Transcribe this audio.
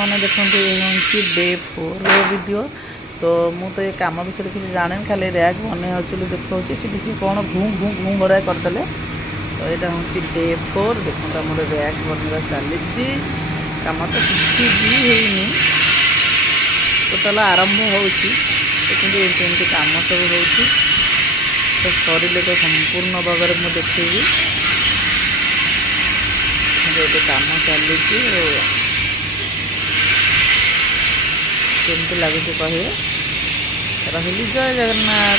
मैंने देखो ये हूँ डे 4 वीडियो। तो मुझे तो ये कम विषय किसी जाने खाली रैक बने अच्छे देखा सी कौन घूँ घूँ घूँ भरा करदे। तो यहाँ हूँ डे 4 देखो आम रैक बनवा चली कम तो किसी भी है टोटाल आरंभ होती कम सब हो तो सरिले तो संपूर्ण भाव में देखी कम चली केमती लगुच कहे रही जय जगन्नाथ।